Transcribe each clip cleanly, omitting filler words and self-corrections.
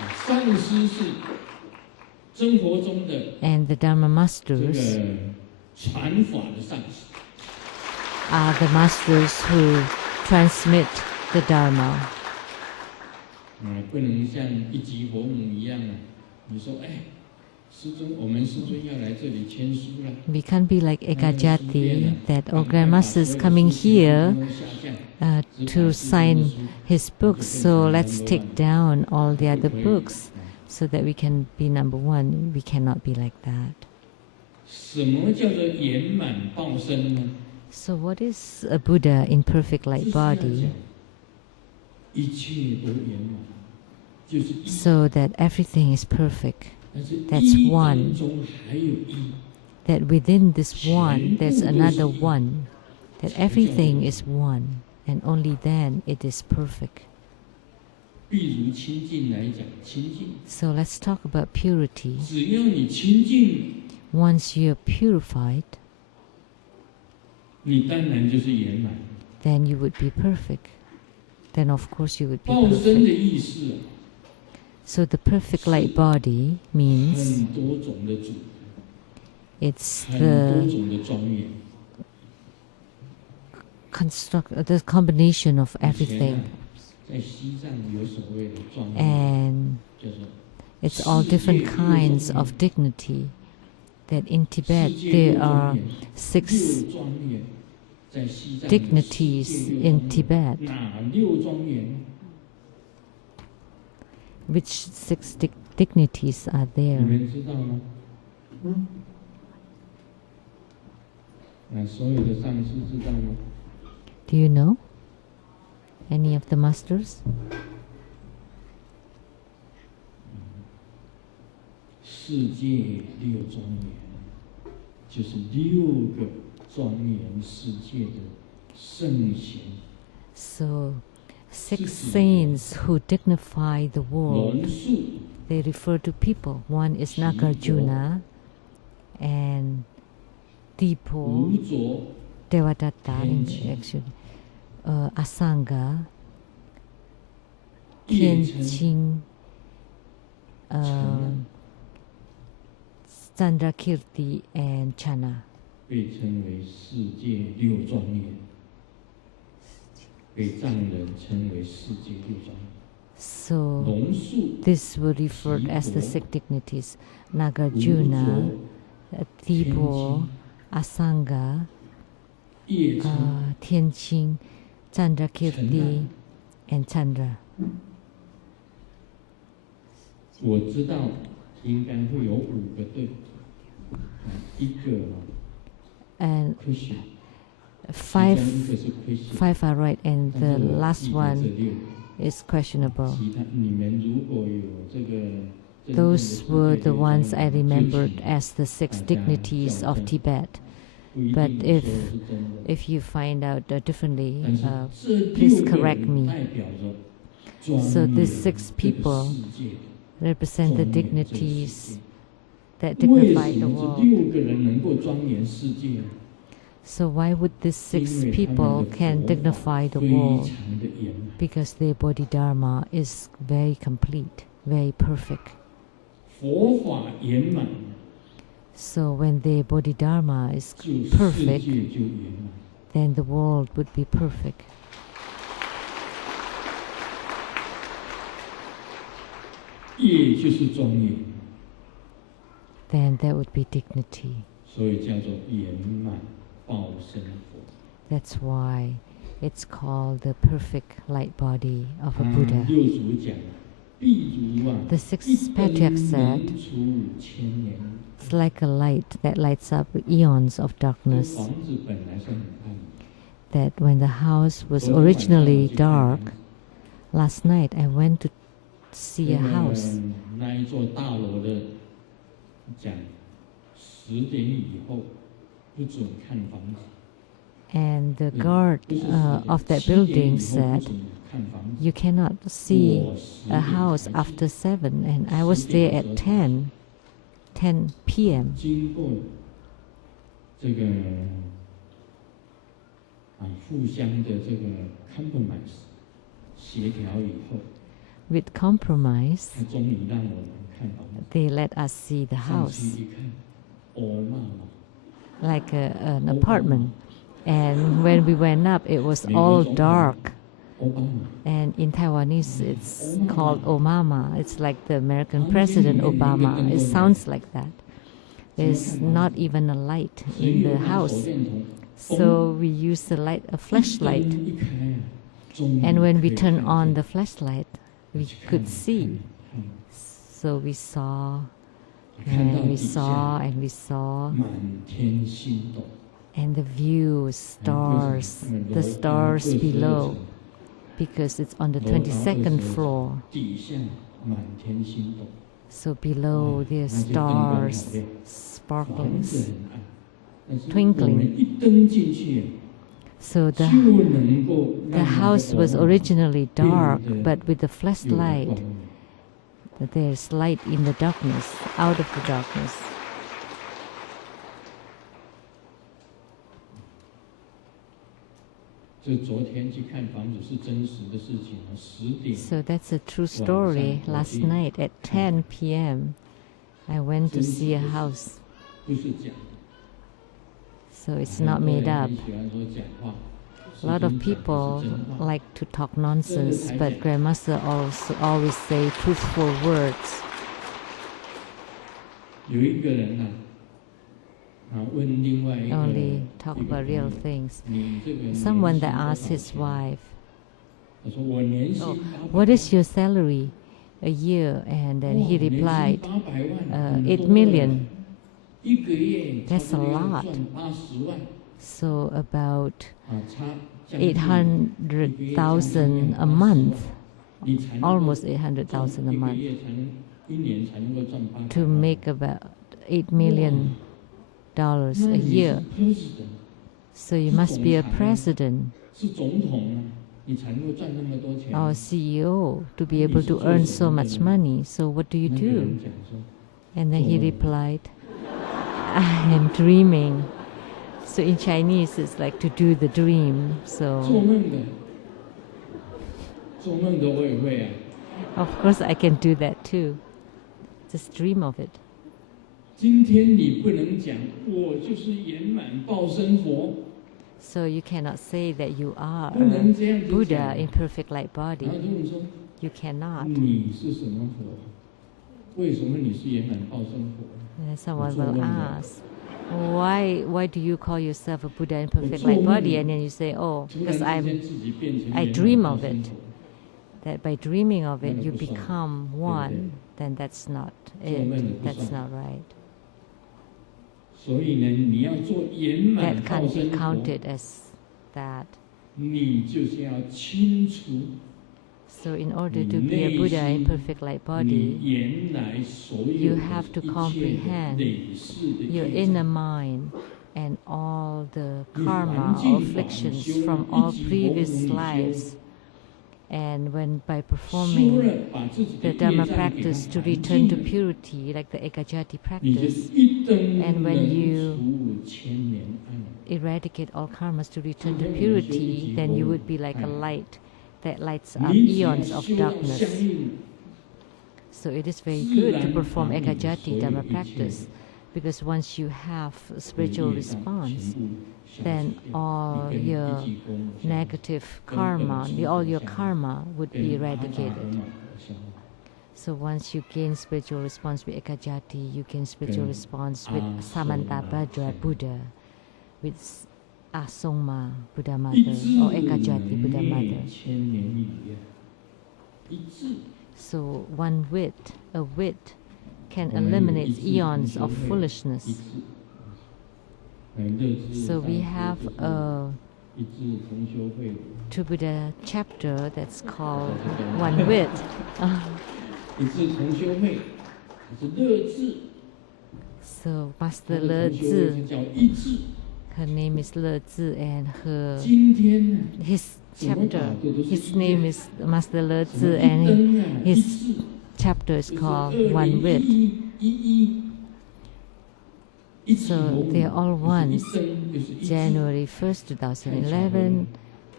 And the Dharma masters are the masters who transmit the Dharma. We can't be like Ekajati, that Grandmaster's coming here to sign his books, so let's take down all the other books so that we can be number one. We cannot be like that. So what is a Buddha in perfect light body? So that everything is perfect. That's one. That within this one, there's another one. That everything is one, and only then it is perfect. So let's talk about purity. Once you're purified, then you would be perfect. Then of course you would be perfect. So the perfect light body means it's the combination of everything. And it's all different kinds of dignity. That in Tibet there are 6 dignities in Tibet. Which 6 dignities are there? Do you know any of the masters? So 6 saints who dignify the world, they refer to people. One is Nagarjuna and Tipo, Devadatta, actually, Asanga, Tianqing, Chandrakirti, and Chana. So this were referred as the 6 dignities: Nagarjuna, Tipo, Asanga, Tianqing, Chandrakirti, and Chandra. And 5 are right, and the last one is questionable. Those were the ones I remembered as the 6 dignities of Tibet. But if you find out differently, please correct me. So these 6 people represent the dignities that dignify the world. So why would these 6 people can dignify the world? Because their Bodhidharma is very complete, very perfect. So when their Bodhidharma is perfect, then the world would be perfect. Then there would be dignity. That's why it's called the perfect light body of a Buddha. The 6th Patriarch said, it's like a light that lights up eons of darkness. That when the house was originally dark, last night I went to see a house. And the guard of that building said, you cannot see a house after 7, and I was there at 10 p.m. with compromise, they let us see the house, like an apartment. And when we went up, it was all dark. And in Taiwanese, it's called Obama. It's like the American President Obama. It sounds like that. There's not even a light in the house. So we use a flashlight. And when we turn on the flashlight, we could see. So we saw, and we saw, and we saw. And the view, stars, the stars below, because it's on the 22nd floor. So below there are stars, sparklings, twinkling. So the house was originally dark, but with the flashlight, there's light in the darkness, out of the darkness. So that's a true story. Last night at 10 p.m. I went to see a house. So it's not made up. A lot of people like to talk nonsense, but Grandmaster also always say truthful words. Only talk about real things. Someone that asked his wife, "Oh, what is your salary a year?" And then he replied, 8 million. That's a lot. So about 800,000 a month, almost 800,000 a month, to make about $8 million a year. So you must be a president or CEO to be able to earn so much money. So what do you do? And then he replied, I am dreaming. So in Chinese, it's like to do the dream. So of course I can do that too. Just dream of it. So you cannot say that you are a Buddha in perfect light body. You cannot. And someone will ask, why do you call yourself a Buddha in perfect light body? And then you say, oh, because I dream of it. That by dreaming of it, you become one. Then that's not it. That's not right. That can't be counted as that. So in order to be a Buddha in perfect light body, you have to comprehend your inner mind and all the karma or afflictions from all previous lives. And when by performing the Dharma practice to return to purity, like the Ekajati practice, and when you eradicate all karmas to return to purity, then you would be like a light that lights up eons of darkness. So it is very good to perform Ekajati Dharma practice, because once you have a spiritual response, then all your negative karma, all your karma would be eradicated. So once you gain spiritual response with Ekajati, you gain spiritual response with Samantabhadra Buddha, with Asongma Buddha Mother, or Ekajati Buddha Mother. So one wit, a wit, can eliminate eons of foolishness. So we have a True Buddha chapter that's called One Wit. So Master Le Zi, her name is Le Zi, and his chapter, his name is Master Le Zi, and his chapter is called One Wit. So they are all ones. January 1st, 2011,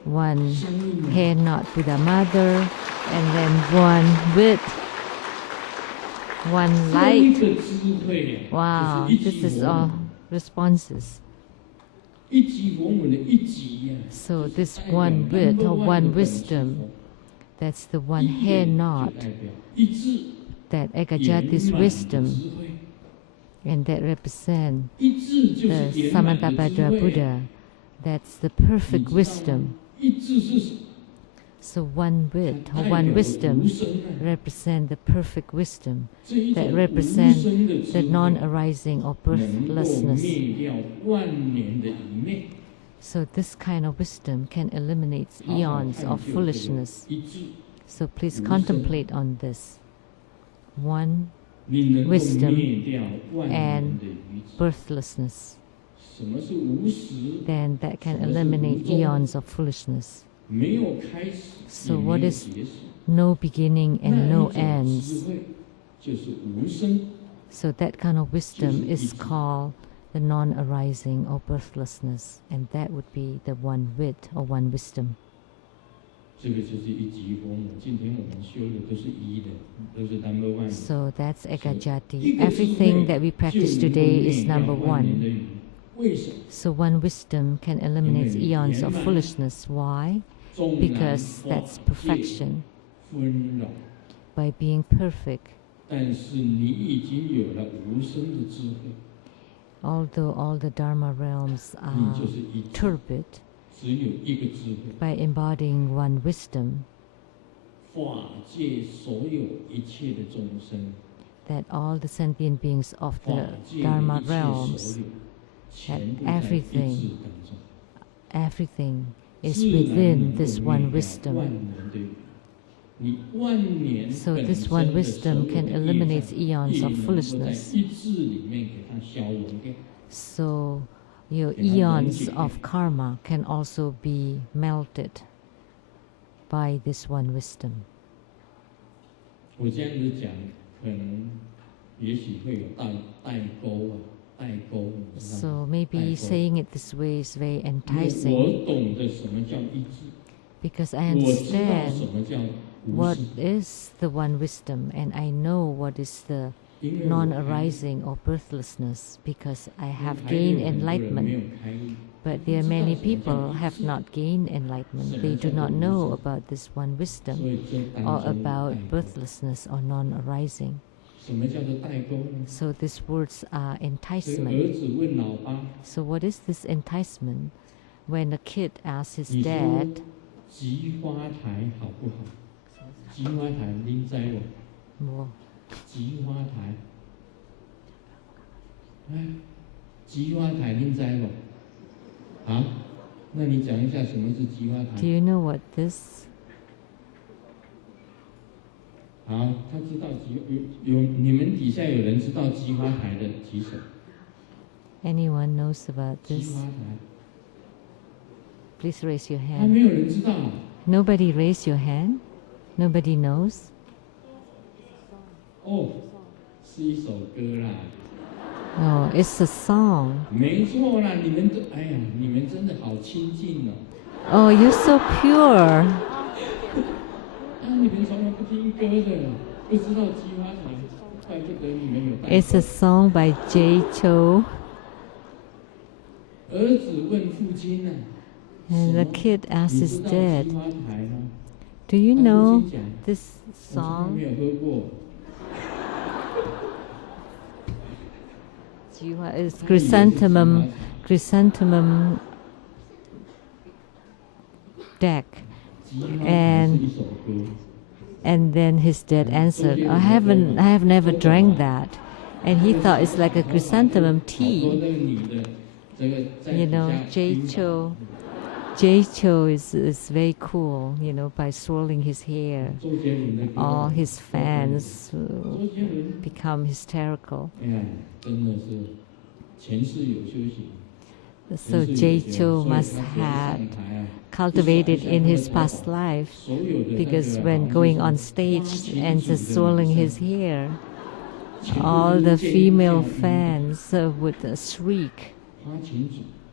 one hair knot Buddha Mother, and then one with one light. Wow, this is all responses. So this one wit or one wisdom, that's the one hair knot, that Ekajati's wisdom, and that represents the Samantabhadra Buddha, that's the perfect wisdom. So one wit or one wisdom represents the perfect wisdom that represents the non-arising or birthlessness. So this kind of wisdom can eliminate eons of foolishness. So please contemplate on this. One wisdom and birthlessness. Then that can eliminate eons of foolishness. So what is no beginning and no ends? So that kind of wisdom is called the non-arising or birthlessness, and that would be the one wit or one wisdom. So that's Ekajati. Everything that we practice today is number one. So one wisdom can eliminate eons of foolishness. Why? Because that's perfection. By being perfect. Although all the Dharma realms are turbid, by embodying one wisdom, that all the sentient beings of the Dharma realms, that everything is within this one wisdom. So this one wisdom can eliminate eons of foolishness. So your eons of karma can also be melted by this one wisdom. So maybe saying it this way is very enticing, because I understand what is the one wisdom, and I know what is the non-arising or birthlessness, because I have gained enlightenment. But there are many people have not gained enlightenment. They do not know about this one wisdom or about birthlessness or non-arising. So these words are enticement. So what is this enticement? When a kid asks his dad, do you know what this? 好，他知道你们底下有人知道菊花台的举手。 Anyone knows about this? 菊花台。 Please raise your 还没 hand. 有人知道。 Nobody raise your hand? Nobody knows? 哦，是一首歌啦。 Oh, it's a song. 没错啦，你们都，哎呀，你们真的好亲近哦。 Oh, you're so pure. 你们从来不听歌的，不知道菊花台，怪不得你们有代沟。 It's a song by Jay Cho. 儿子问父亲啊。 And the kid asks his 你知道 dad, 菊花台吗？ do you 他 know 父亲讲 this 我从来 song? 没有喝过。 It's chrysanthemum deck. And then his dad answered, I have never drank that. And he thought it's like a chrysanthemum tea. You know, Jay Cho is very cool, you know, by swirling his hair. All his fans become hysterical. So Jay Cho must have cultivated in his past life, because when going on stage and just swirling his hair, all the female fans would shriek.